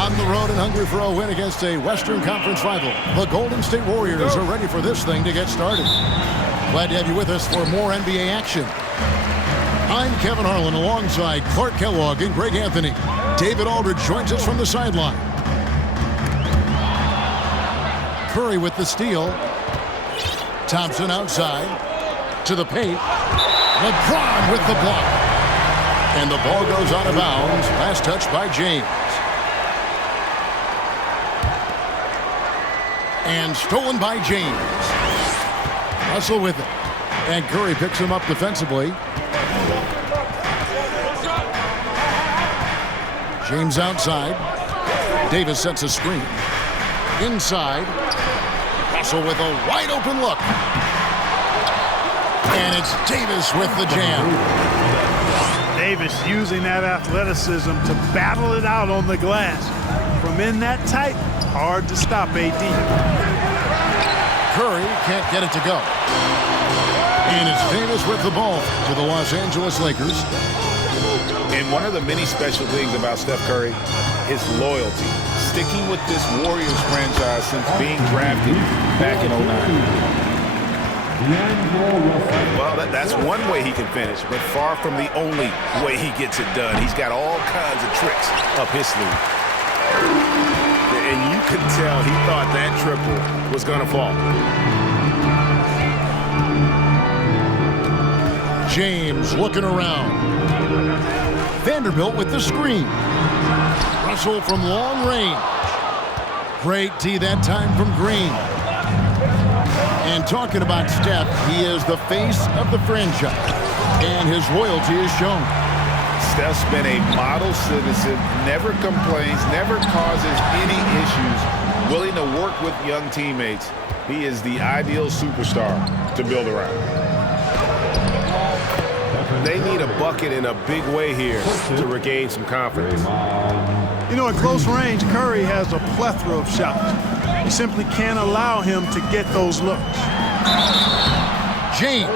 On the road and hungry for a win against a Western Conference rival, the Golden State Warriors are ready for this thing to get started. Glad to have you with us for more NBA action. I'm Kevin Harlan alongside Clark Kellogg and Greg Anthony. David Aldridge joins us from the sideline. Curry with the steal. Thompson outside to the paint. LeBron with the block. And the ball goes out of bounds. Last touch by James. And stolen by James. Russell with it. And Curry picks him up defensively. James outside. Davis sets a screen. Inside. Russell with a wide open look. And it's Davis with the jam. Davis using that athleticism to battle it out on the glass. From in that tight, hard to stop AD. Curry can't get it to go. And it's Davis with the ball to the Los Angeles Lakers. And one of the many special things about Steph Curry, his loyalty. Sticking with this Warriors franchise since being drafted back in 09. Well, that's one way he can finish, but far from the only way he gets it done. He's got all kinds of tricks up his sleeve. And you could tell he thought that triple was going to fall. James looking around. Vanderbilt with the screen. Russell from long range. Great tee that time from Green. And talking about Steph, he is the face of the franchise. And his loyalty is shown. Steph's been a model citizen, never complains, never causes any issues, willing to work with young teammates. He is the ideal superstar to build around. They need a bucket in a big way here to regain some confidence. You know, at close range, Curry has a plethora of shots. You simply can't allow him to get those looks. James.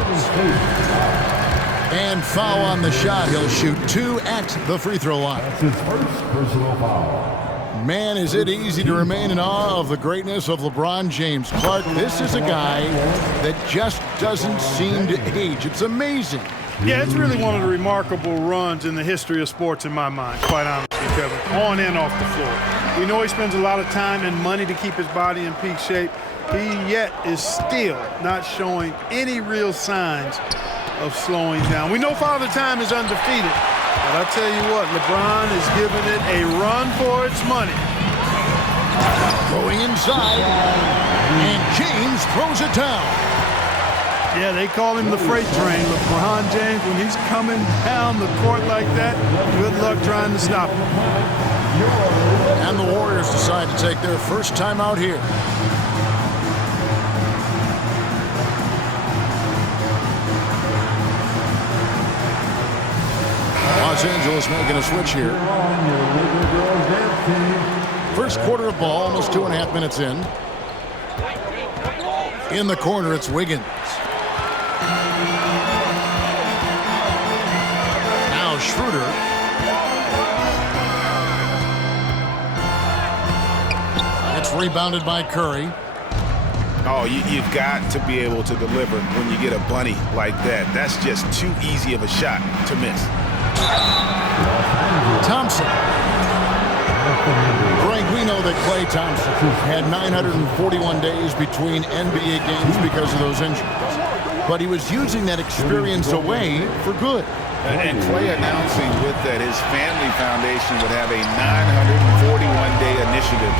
And foul on the shot. He'll shoot 2 at the free throw line. That's his first personal foul. Man, is it easy to remain in awe of the greatness of LeBron James. Clark, this is a guy that just doesn't seem to age. It's amazing. Yeah, it's really one of the remarkable runs in the history of sports in my mind, quite honestly, Kevin, on and off the floor. We know he spends a lot of time and money to keep his body in peak shape. He yet is still not showing any real signs of slowing down. We know Father Time is undefeated, but I tell you what, LeBron is giving it a run for its money. Going inside, and James throws it down. Yeah, they call him the freight train. LeBron James, when he's coming down the court like that, good luck trying to stop him. And the Warriors decide to take their first time out here. Los Angeles making a switch here. First quarter of ball, almost 2.5 minutes in. In the corner, it's Wiggins. Now Schroeder. It's rebounded by Curry. Oh, you've got to be able to deliver when you get a bunny like that. That's just too easy of a shot to miss. Thompson. Greg, we know that Klay Thompson had 941 days between NBA games because of those injuries. But he was using that experience away for good. And Klay announcing with that his family foundation would have a 941-day initiative.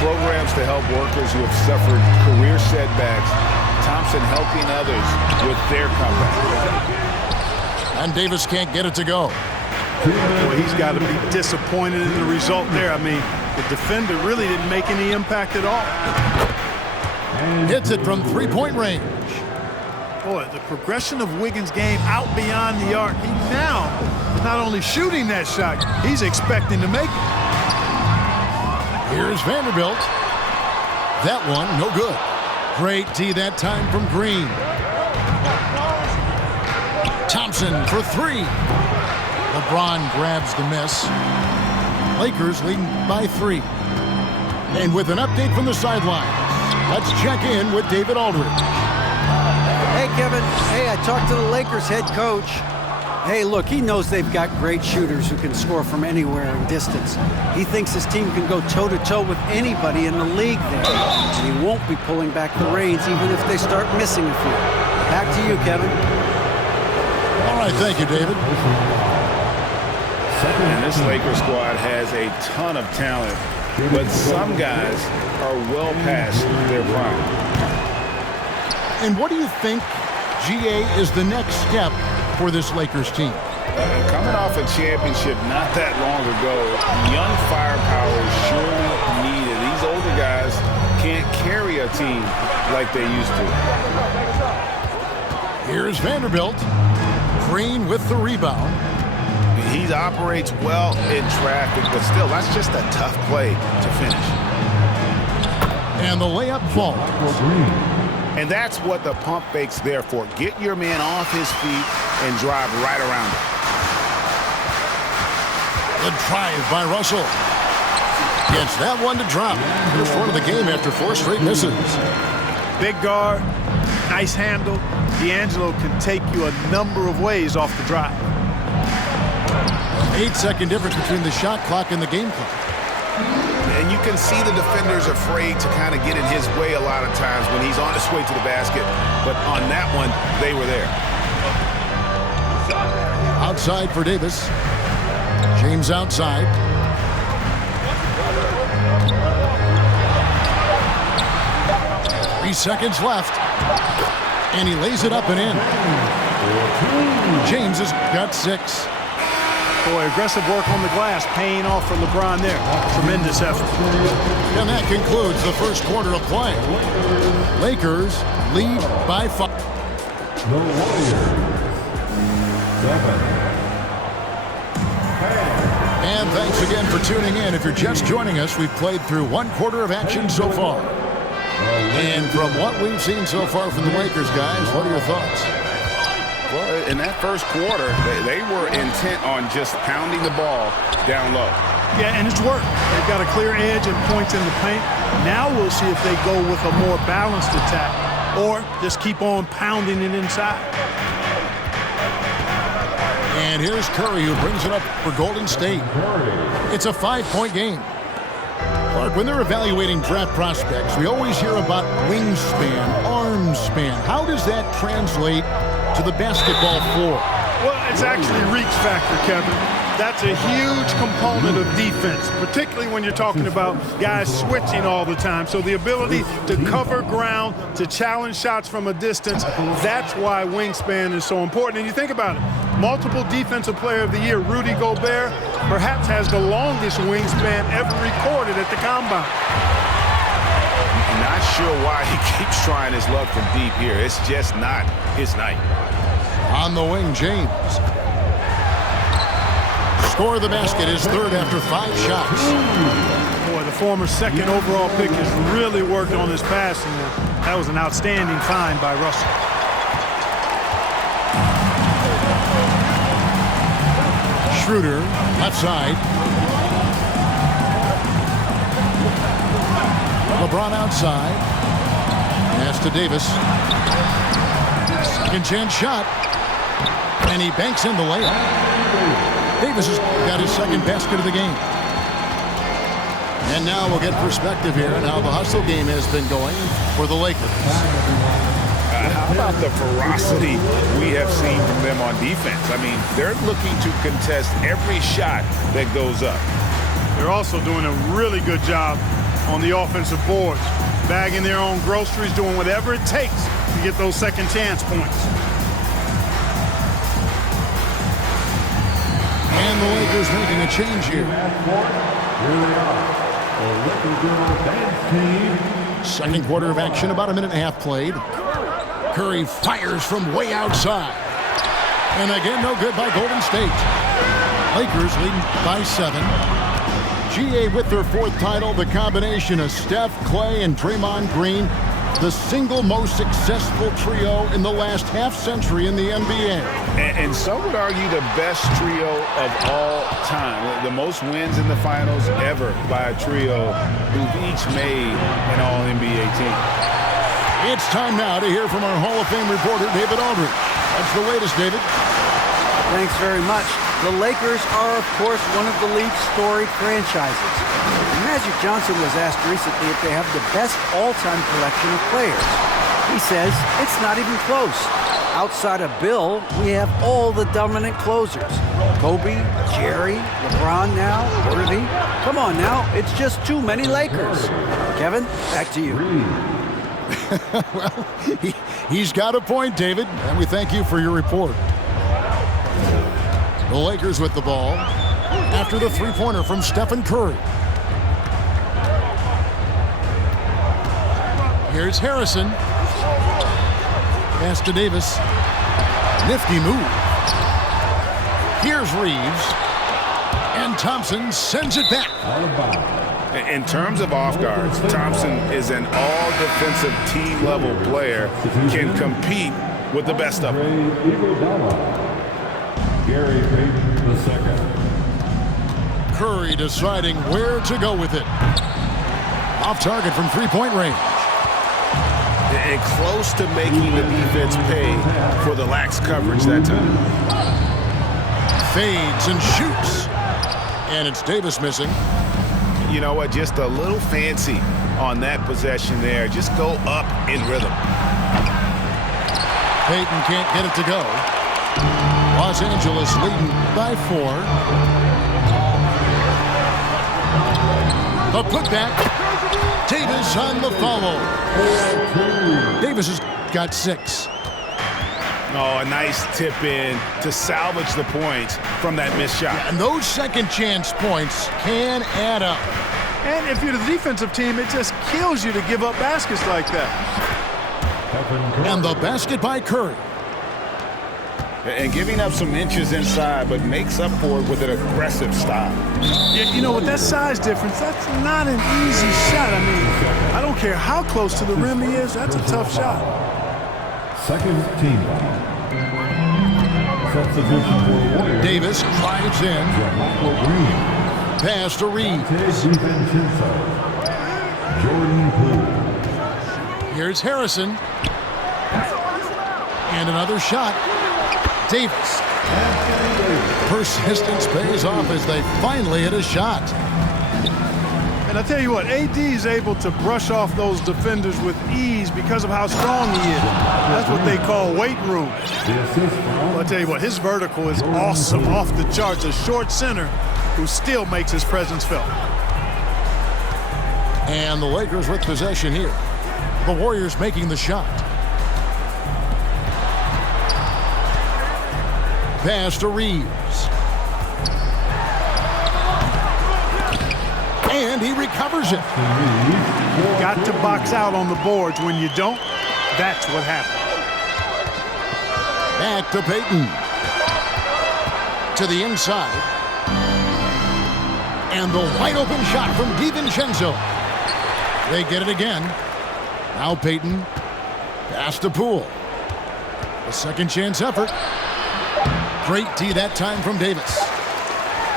Programs to help workers who have suffered career setbacks. Thompson helping others with their comeback. And Davis can't get it to go. Boy, he's got to be disappointed in the result there. I mean, the defender really didn't make any impact at all. Hits it from three-point range. Boy, the progression of Wiggins' game out beyond the arc. He now not only shooting that shot, he's expecting to make it. Here's Vanderbilt. That one, no good. Great D that time from Green. Thompson for three. LeBron grabs the miss. Lakers leading by 3. And with an update from the sidelines, let's check in with David Aldridge. Hey, Kevin. Hey, I talked to the Lakers head coach. Hey, look, he knows they've got great shooters who can score from anywhere in distance. He thinks his team can go toe-to-toe with anybody in the league there. And he won't be pulling back the reins even if they start missing a few. Back to you, Kevin. All right, thank you, David. And this Lakers squad has a ton of talent, but some guys are well past their prime. And what do you think, GA, is the next step for this Lakers team? Coming off a championship not that long ago, young firepower is surely needed. These older guys can't carry a team like they used to. Here's Vanderbilt. Green with the rebound. He operates well in traffic, but still, that's just a tough play to finish. And the layup falls. And that's what the pump fake's there for. Get your man off his feet and drive right around him. Good drive by Russell. Gets that one to drop. First one of the game after 4 straight misses. Big guard, nice handle. D'Angelo can take you a number of ways off the drive. 8-second difference between the shot clock and the game clock. And you can see the defenders afraid to kind of get in his way a lot of times when he's on his way to the basket. But on that one, they were there. Outside for Davis. James outside. Three seconds left. And he lays it up and in. James has got 6. Boy, aggressive work on the glass, paying off for LeBron there. Tremendous effort. And that concludes the first quarter of play. Lakers lead by 5. The Warriors, 7. And thanks again for tuning in. If you're just joining us, we've played through 1 quarter of action so far. And from what we've seen so far from the Lakers, guys, what are your thoughts? Well, in that first quarter, they were intent on just pounding the ball down low. Yeah, and it's worked. They've got a clear edge and points in the paint. Now we'll see if they go with a more balanced attack or just keep on pounding it inside. And here's Curry, who brings it up for Golden State. It's a 5-point game. Clark, when they're evaluating draft prospects, we always hear about wingspan, arm span. How does that translate to the basketball floor? Well, it's actually reach factor, Kevin. That's a huge component of defense, particularly when you're talking about guys switching all the time. So the ability to cover ground, to challenge shots from a distance, that's why wingspan is so important. And you think about it, multiple Defensive Player of the Year, Rudy Gobert, perhaps has the longest wingspan ever recorded at the Combine. Not sure why he keeps trying his luck from deep here. It's just not his night. On the wing, James. Score of the basket is 3rd after 5 shots. Boy, the former 2nd overall pick has really worked on his passing. That was an outstanding find by Russell. Schroeder, left side. LeBron outside. Pass to Davis. Second chance shot. And he banks in the layup. Davis has got his 2nd basket of the game. And now we'll get perspective here on how the hustle game has been going for the Lakers. How about the ferocity we have seen from them on defense? I mean, they're looking to contest every shot that goes up. They're also doing a really good job on the offensive boards, bagging their own groceries, doing whatever it takes to get those second chance points. the Lakers making a change here. Here they are. The Laker Girl Dance Team. Second quarter of action, about a minute and a half played. Curry fires from way outside. And again, no good by Golden State. Lakers leading by 7. GA with their 4th title, the combination of Steph, Clay, and Draymond Green, the single most successful trio in the last half-century in the NBA. And some would argue the best trio of all time. The most wins in the finals ever by a trio who've each made an All-NBA team. It's time now to hear from our Hall of Fame reporter, David Aldridge. That's the latest, David. Thanks very much. The Lakers are, of course, one of the league's storied franchises. Magic Johnson was asked recently if they have the best all-time collection of players. He says it's not even close. Outside of Bill, we have all the dominant closers. Kobe, Jerry, LeBron now, Worthy. Come on now, it's just too many Lakers. Kevin, back to you. Well, he's got a point, David, and we thank you for your report. The Lakers with the ball after the three-pointer from Stephen Curry. Here's Harrison. Pass to Davis. Nifty move. Here's Reeves. And Thompson sends it back. In terms of off guards, Thompson is an all-defensive team-level player, can compete with the best of them. Gary Payton II. Curry deciding where to go with it. Off target from three-point range. And close to making the defense pay for the lax coverage that time. Fades and shoots. And it's Davis missing. You know what? Just a little fancy on that possession there. Just go up in rhythm. Payton can't get it to go. Los Angeles leading by 4. The putback. Davis on the follow. Davis has got 6. Oh, a nice tip in to salvage the points from that missed shot. And those second chance points can add up. And if you're the defensive team, it just kills you to give up baskets like that. And the basket by Curry. And giving up some inches inside, but makes up for it with an aggressive style. Yeah, you know, with that size difference, that's not an easy shot. I mean, I don't care how close to the rim he is, that's a tough shot. Second team. Substitution for Warriors. Davis drives in. Michael Green. Pass to Reeves. Jordan Poole. Here's Harrison. And another shot. Davis. Persistence pays off as they finally hit a shot. And I tell you what, AD is able to brush off those defenders with ease because of how strong he is. That's what they call weight room. Well, I tell you what, his vertical is awesome, off the charts. A short center who still makes his presence felt. And the Lakers with possession here. The Warriors making the shot. Pass to Reeves. And he recovers it. Got to box out on the boards. When you don't, that's what happens. Back to Payton. To the inside. And the wide open shot from DiVincenzo. They get it again. Now Payton. Pass to Poole. A second chance effort. Great D that time from Davis.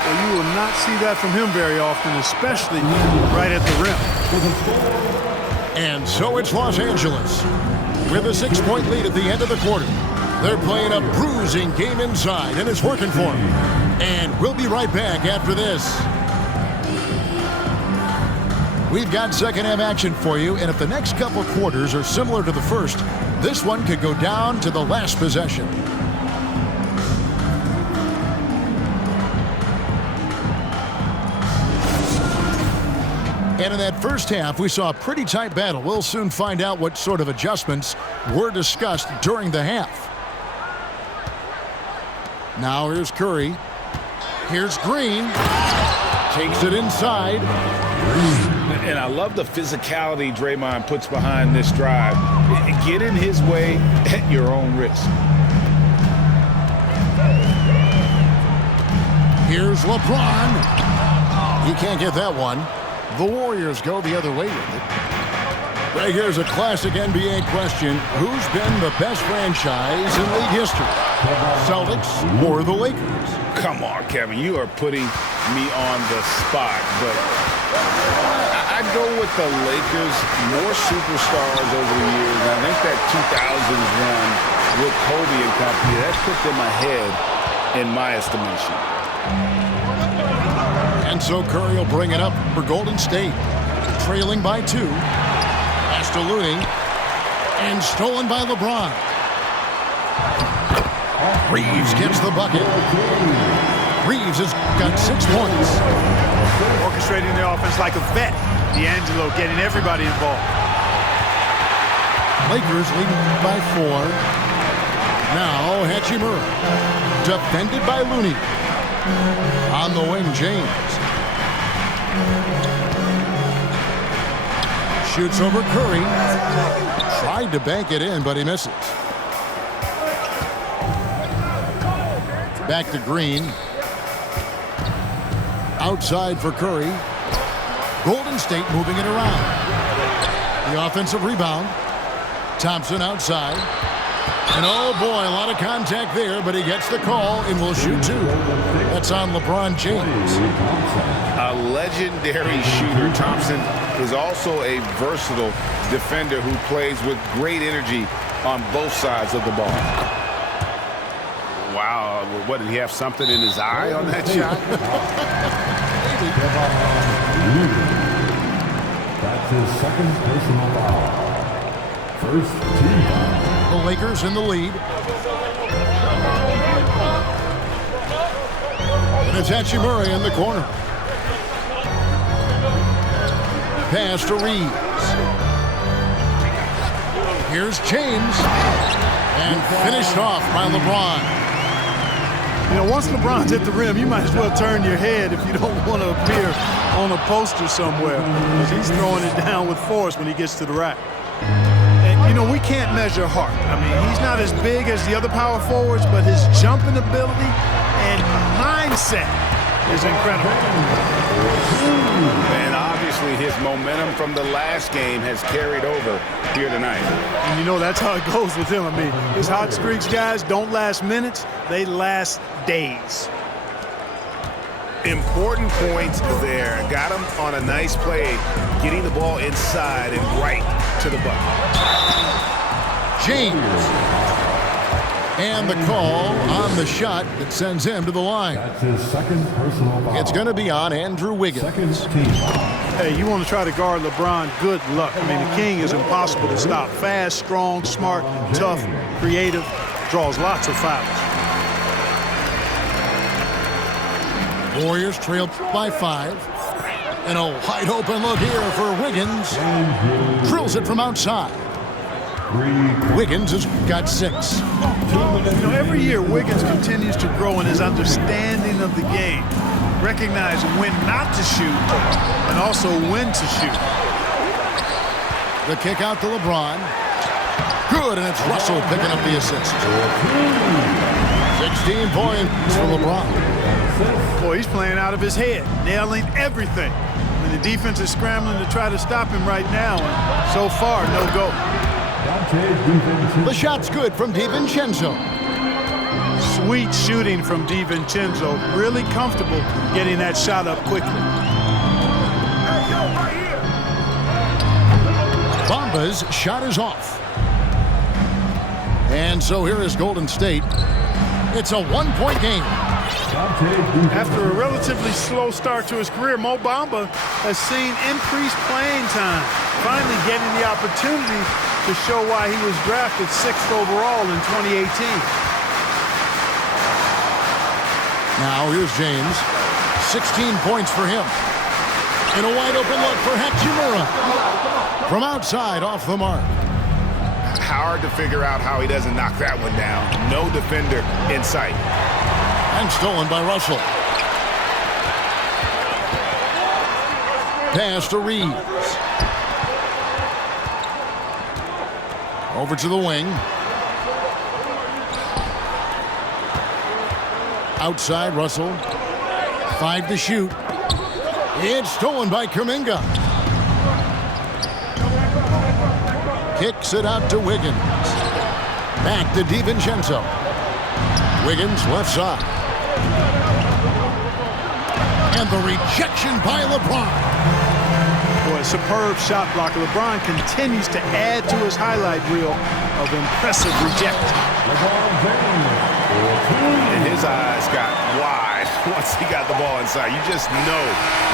Well, you will not see that from him very often, especially right at the rim. And so it's Los Angeles with a 6-point lead at the end of the quarter. They're playing a bruising game inside, and it's working for them. And we'll be right back after this. We've got second-half action for you, and if the next couple quarters are similar to the first, this one could go down to the last possession. And in that first half, we saw a pretty tight battle. We'll soon find out what sort of adjustments were discussed during the half. Now here's Curry. Here's Green. Takes it inside. And I love the physicality Draymond puts behind this drive. Get in his way at your own risk. Here's LeBron. He can't get that one. The Warriors go the other way with it. Right here's a classic NBA question. Who's been the best franchise in league history? Celtics or the Lakers? Come on, Kevin. You are putting me on the spot. But I'd go with the Lakers. More superstars over the years. I think that 2000s run with Kobe and company, that put them ahead in my estimation. And so Curry will bring it up for Golden State. Trailing by 2. Pass to Looney. And stolen by LeBron. Reeves gets the bucket. Reeves has got 6 points. Orchestrating the offense like a vet. D'Angelo getting everybody involved. Lakers leading by 4. Now Hachimura. Defended by Looney. On the wing, James. Shoots over Curry. Tried to bank it in, but he misses. Back to Green. Outside for Curry. Golden State moving it around. The offensive rebound. Thompson outside. And oh boy, a lot of contact there, but he gets the call and will shoot 2. That's on LeBron James. A legendary shooter. Thompson is also a versatile defender who plays with great energy on both sides of the ball. Wow, what, did he have something in his eye on that shot? That's his second personal foul. First team foul. The Lakers in the lead. And it's Hachimura in the corner. Pass to Reeves. Here's James. And finished off by LeBron. You know, once LeBron's at the rim, you might as well turn your head if you don't want to appear on a poster somewhere, because he's throwing it down with force when he gets to the rack. And, you know, we can't measure heart. I mean, he's not as big as the other power forwards, but his jumping ability and mindset is incredible. And obviously his momentum from the last game has carried over here tonight. And you know, that's how it goes with him. I mean, his hot streaks, guys, don't last minutes. They last days. Important points there. Got him on a nice play, getting the ball inside and right to the bucket. James. And the call on the shot that sends him to the line. That's his second personal foul. It's going to be on Andrew Wiggins. Second team foul. Hey, you want to try to guard LeBron, good luck. I mean, the king is impossible to stop. Fast, strong, smart, tough, creative, draws lots of fouls. Warriors trail by 5. And a wide open look here for Wiggins. Drills it from outside. Wiggins has got 6. You know, every year Wiggins continues to grow in his understanding of the game, recognizing when not to shoot and also when to shoot. The kick out to LeBron. Good, and it's Russell picking up the assist. 16 points for LeBron. Boy, he's playing out of his head, nailing everything. And the defense is scrambling to try to stop him right now, and so far, no go. The shot's good from DiVincenzo. Sweet shooting from DiVincenzo. Really comfortable getting that shot up quickly. Bamba's shot is off. And so here is Golden State. It's a 1-point game. After a relatively slow start to his career, Mo Bamba has seen increased playing time, finally getting the opportunity to show why he was drafted 6th overall in 2018. Now here's James. 16 points for him. And a wide open look for Hachimura. From outside, off the mark. Hard to figure out how he doesn't knock that one down. No defender in sight. And stolen by Russell. Pass to Reeves. Over to the wing. Outside, Russell. 5 to shoot. It's stolen by Kuminga. Kicks it out to Wiggins. Back to DiVincenzo. Wiggins left side. And the rejection by LeBron. Boy, superb shot blocker. LeBron continues to add to his highlight reel of impressive rejection. And his eyes got wide once he got the ball inside. You just know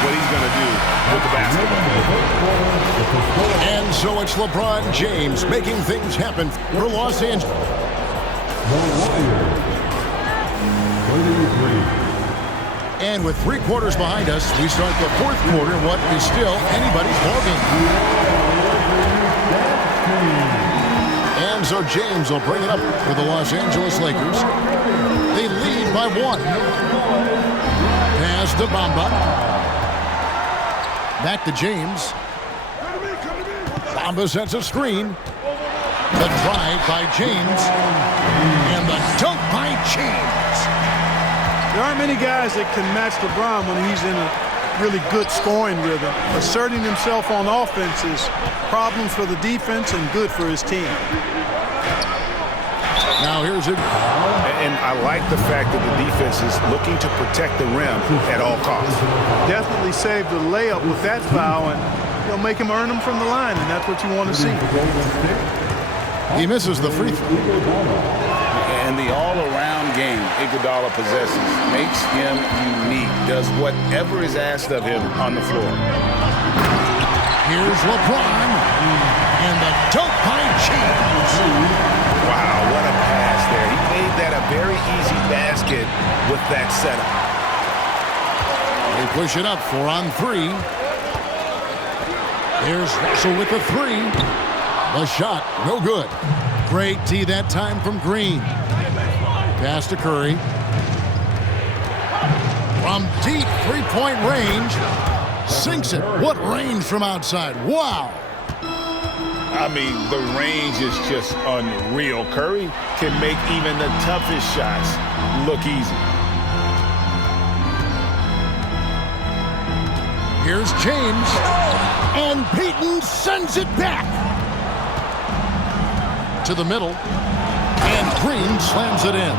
what he's going to do with the basketball. And so it's LeBron James making things happen for Los Angeles. And with 3 quarters behind us, we start the 4th quarter, what is still anybody's ballgame. And so James will bring it up for the Los Angeles Lakers. They lead by 1. Pass to Bamba. Back to James. Bamba sets a screen. The drive by James. And the dunk by James. There aren't many guys that can match LeBron when he's in a really good scoring rhythm. Asserting himself on offense is problems for the defense and good for his team. Now here's it. And I like the fact that the defense is looking to protect the rim at all costs. Definitely saved the layup with that foul, and you'll make him earn them from the line, and that's what you want to see. He misses the free throw. And the all-around game Iguodala possesses makes him unique, does whatever is asked of him on the floor. Here's LeBron, and the dunk by James. Wow, what a pass there. He made that a very easy basket with that setup. They push it up 4 on 3. Here's Russell with the 3. The shot, no good. Great tee that time from Green. Pass to Curry. From deep 3-point range. Sinks it. What range from outside. Wow. I mean, the range is just unreal. Curry can make even the toughest shots look easy. Here's James. And Peyton sends it back. To the middle. And Green slams it in.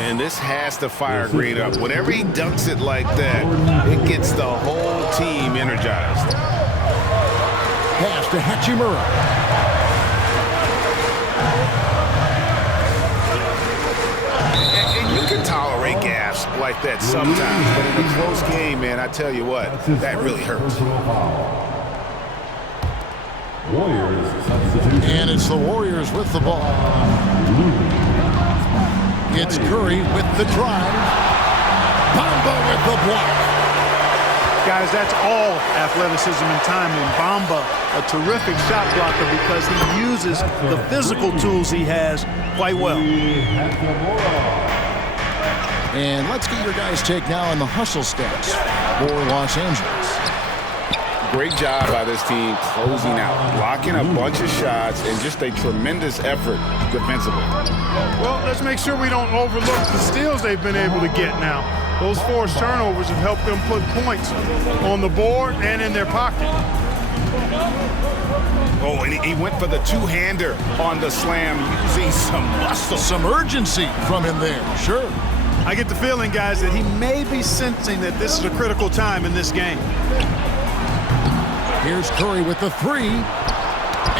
And this has to fire Green up. Whenever he dunks it like that, it gets the whole team energized. Pass to Hachimura. And you can tolerate gaffes like that sometimes, but in a close game, man, I tell you what, that really hurts. And it's the Warriors with the ball. It's Curry with the drive. Bamba with the block. Guys, that's all athleticism and timing. Bamba, a terrific shot blocker because he uses the physical tools he has quite well. And let's get your guys' take now on the hustle stats for Los Angeles. Great job by this team closing out, blocking a bunch of shots, and just a tremendous effort defensively. Well, let's make sure we don't overlook the steals they've been able to get now. Those forced turnovers have helped them put points on the board and in their pocket. Oh, and he went for the two-hander on the slam, using some muscle. Some urgency from him there, sure. I get the feeling, guys, that he may be sensing that this is a critical time in this game. Here's Curry with the 3.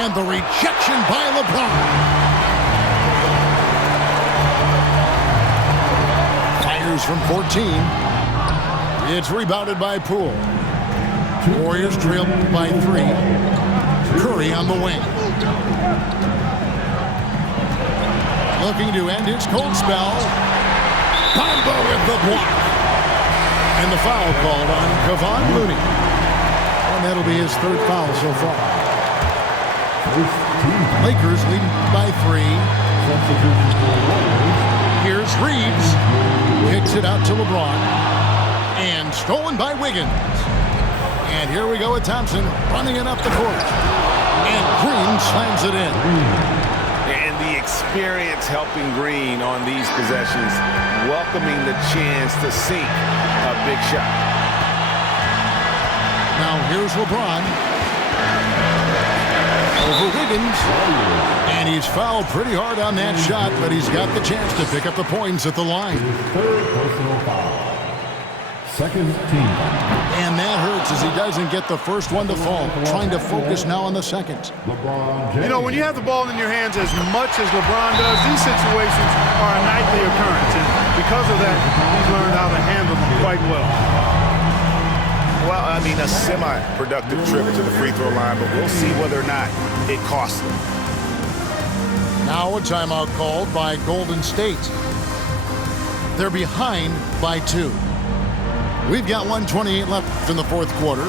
And the rejection by LeBron. Fires from 14. It's rebounded by Poole. Warriors trail by 3. Curry on the wing. Looking to end his cold spell. Bamba with the block. And the foul called on Kevon Looney. And that'll be his 3rd foul so far. Lakers leading by 3. Here's Reeves. Kicks it out to LeBron. And stolen by Wiggins. And here we go with Thompson running it up the court. And Green slams it in. And the experience helping Green on these possessions, welcoming the chance to sink a big shot. Now here's LeBron. Over Wiggins. And he's fouled pretty hard on that shot, but he's got the chance to pick up the points at the line. Third personal foul. Second team. And that hurts as he doesn't get the first one to fall. Trying to focus now on the second. LeBron James. You know, when you have the ball in your hands as much as LeBron does, these situations are a nightly occurrence. And because of that, he's learned how to handle them quite well. Well, I mean, a semi-productive trip to the free throw line, but we'll see whether or not it costs them. Now a timeout called by Golden State. They're behind by 2. We've got 1:28 left in the fourth quarter.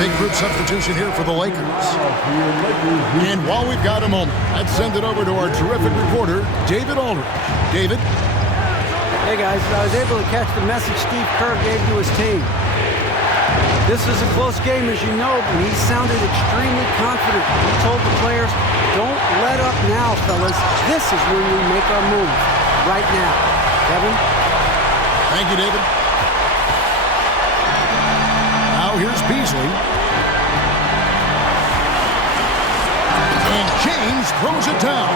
Big group substitution here for the Lakers. And while we've got a moment, let's send it over to our terrific reporter, David Aldridge. David? Hey guys, I was able to catch the message Steve Kerr gave to his team. This is a close game, as you know, but he sounded extremely confident. He told the players, don't let up now, fellas. This is when we make our move. Right now. Kevin? Thank you, David. Now here's Beasley. And James throws it down.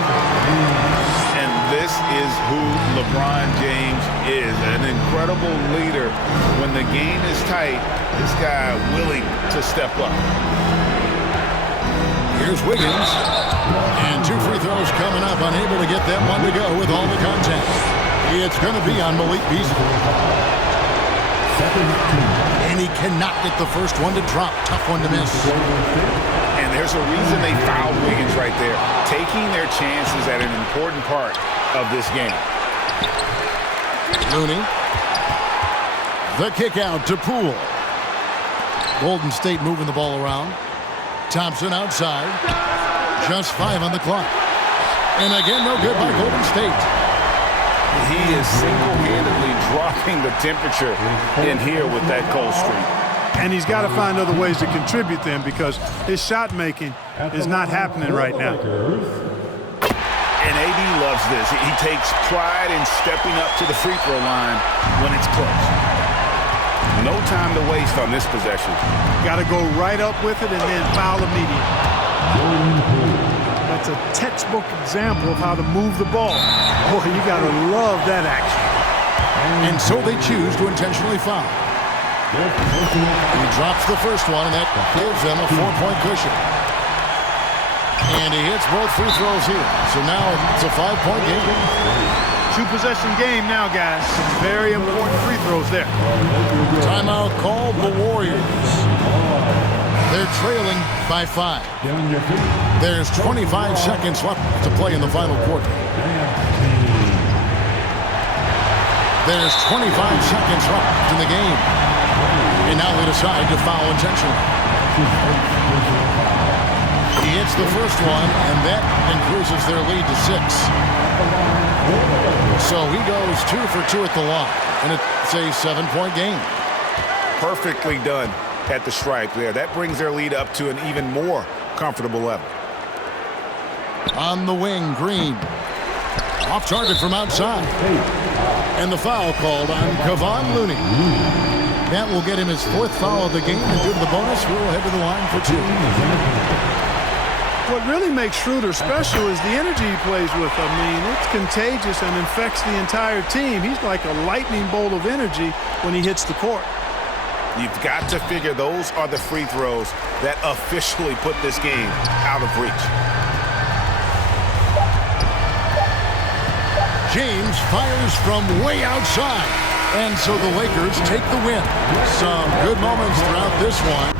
And this is who LeBron James is, an incredible leader. When the game is tight, this guy willing to step up. Here's Wiggins. And 2 free throws coming up, unable to get that one to go with all the contact. It's going to be on Malik Beasley. And he cannot get the first one to drop. Tough one to miss. And there's a reason they fouled Wiggins right there, taking their chances at an important part of this game. Looney. The kick out to Poole. Golden State moving the ball around. Thompson outside. Just 5 on the clock. And again, no good by Golden State. He is single-handedly dropping the temperature in here with that cold streak. And he's got to find other ways to contribute then, because his shot making is not happening right now. And AD loves this. He takes pride in stepping up to the free throw line when it's close. No time to waste on this possession. Got to go right up with it and then foul immediately. That's a textbook example of how to move the ball. Boy, you got to love that action. And so they choose to intentionally foul. He drops the first one, and that gives them a 4-point cushion. And he hits both free throws here. So now it's a 5-point game. 2-possession game now, guys. Very important free throws there. Timeout called the Warriors. They're trailing by 5. There's 25 seconds left to play in the final quarter. There's 25 seconds left in the game. And now they decide to foul intentionally. He hits the first one, and that increases their lead to 6. So he goes 2 for 2 at the line, and it's a 7-point game. Perfectly done at the stripe there. That brings their lead up to an even more comfortable level. On the wing, Green. Off target from outside. And the foul called on Kevon Looney. That will get him his 4th foul of the game, and due to the bonus, we'll head to the line for 2. What really makes Schroeder special is the energy he plays with. I mean, it's contagious and infects the entire team. He's like a lightning bolt of energy when he hits the court. You've got to figure those are the free throws that officially put this game out of reach. James fires from way outside. And so the Lakers take the win. Some good moments throughout this one.